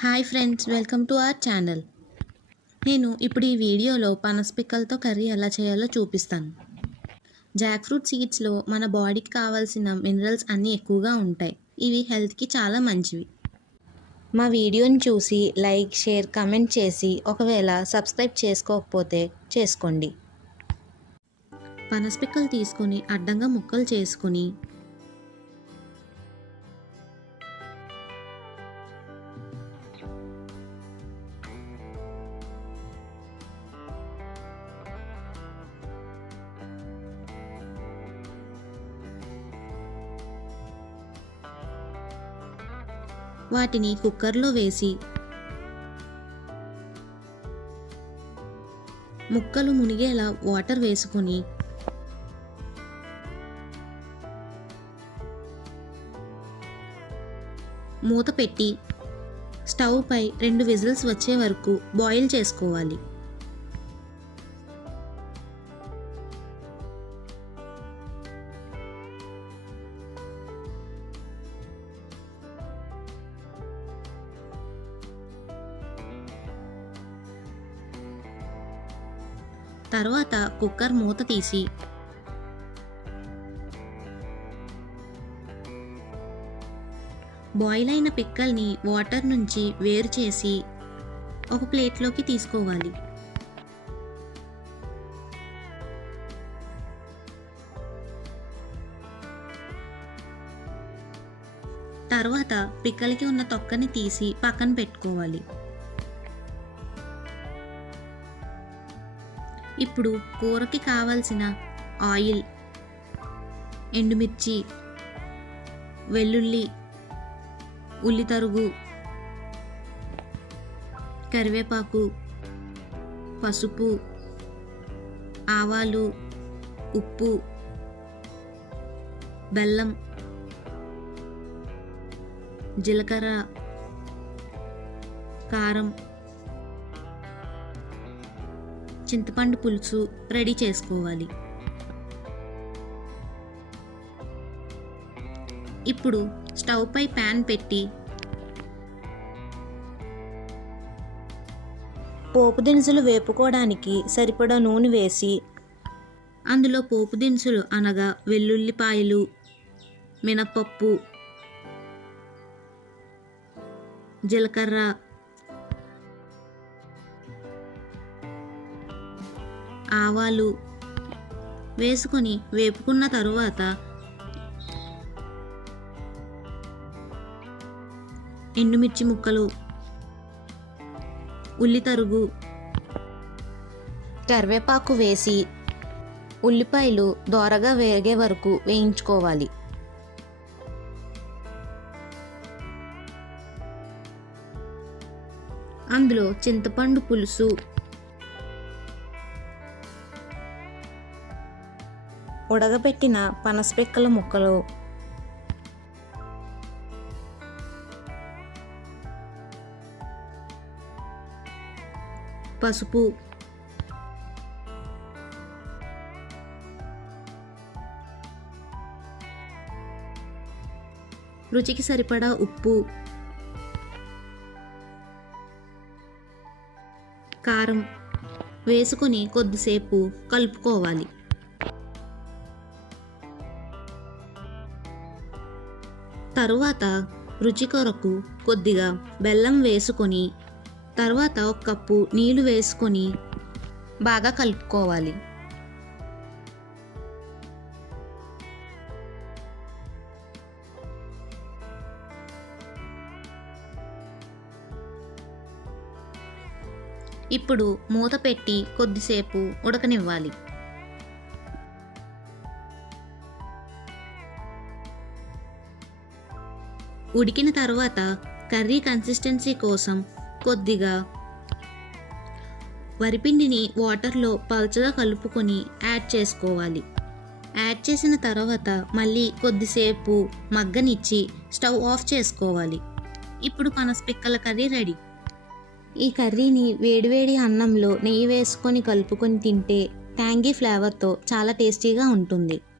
Hi friends, welcome to our channel. నేను ఇప్పుడు ఈ వీడియోలో పనస పిక్కలతో కర్రీ ఎలా చేయాలో చూపిస్తాను. జాక్ ఫ్రూట్ సీడ్స్లో మన బాడీకి కావాల్సిన మినరల్స్ అన్నీ ఎక్కువగా ఉంటాయి. ఇవి హెల్త్కి చాలా మంచివి. మా వీడియోని చూసి లైక్, షేర్, కమెంట్ చేసి ఒకవేళ సబ్స్క్రైబ్ చేసుకోకపోతే చేసుకోండి. పనస పిక్కలు తీసుకొని అడ్డంగా ముక్కలు చేసుకొని వాటిని కుక్కర్లో వేసి ముక్కలు మునిగేలా వాటర్ వేసుకొని మూత పెట్టి స్టవ్ పై 2 విజిల్స్ వచ్చే వరకు బాయిల్ చేసుకోవాలి. తర్వాత కుక్కర్ మూత తీసి బాయిల్ అయిన పిక్కల్ని వాటర్ నుంచి వేరు చేసి ఒక ప్లేట్లోకి తీసుకోవాలి. తర్వాత పిక్కలకి ఉన్న తొక్కని తీసి పక్కన పెట్టుకోవాలి. ఇప్పుడు కూరకి కావాల్సిన ఆయిల్, ఎండుమిర్చి, వెల్లుల్లి, ఉల్లి తరుగు, కరివేపాకు, పసుపు, ఆవాలు, ఉప్పు, బెల్లం, జీలకర్ర, కారం, చింతపండు పులుసు రెడీ చేసుకోవాలి. ఇప్పుడు స్టవ్ పై ప్యాన్ పెట్టి పోపు దినుసులు వేపుకోవడానికి సరిపడా నూనె వేసి అందులో పోపు దినుసులు అనగా వెల్లుల్లిపాయలు, మినపప్పు, జీలకర్ర, ఆవాలు వేసుకొని వేపుకున్న తరువాత ఎండుమిర్చి ముక్కలు, ఉల్లి తరుగు, కరివేపాకు వేసి ఉల్లిపాయలు దోరగా వేగే వరకు వేయించుకోవాలి. అందులో చింతపండు పులుసు, ఉడకబెట్టిన పనస పిక్కల ముక్కలు, పసుపు, రుచికి సరిపడా ఉప్పు, కారం వేసుకొని కొద్దిసేపు కలుపుకోవాలి. తరువాత రుచి కొరకు కొద్దిగా బెల్లం వేసుకొని తర్వాత 1 కప్పు నీళ్లు వేసుకొని బాగా కలుపుకోవాలి. ఇప్పుడు మూత పెట్టి కొద్దిసేపు ఉడకనివ్వాలి. ఉడికిన తర్వాత కర్రీ కన్సిస్టెన్సీ కోసం కొద్దిగా వరిపిండిని వాటర్లో పల్చగా కలుపుకొని యాడ్ చేసుకోవాలి. యాడ్ చేసిన తర్వాత మళ్ళీ కొద్దిసేపు మగ్గనిచ్చి స్టవ్ ఆఫ్ చేసుకోవాలి. ఇప్పుడు పనస పిక్కల కర్రీ రెడీ. ఈ కర్రీని వేడివేడి అన్నంలో నెయ్యి వేసుకొని కలుపుకొని తింటే ట్యాంగీ ఫ్లేవర్తో చాలా టేస్టీగా ఉంటుంది.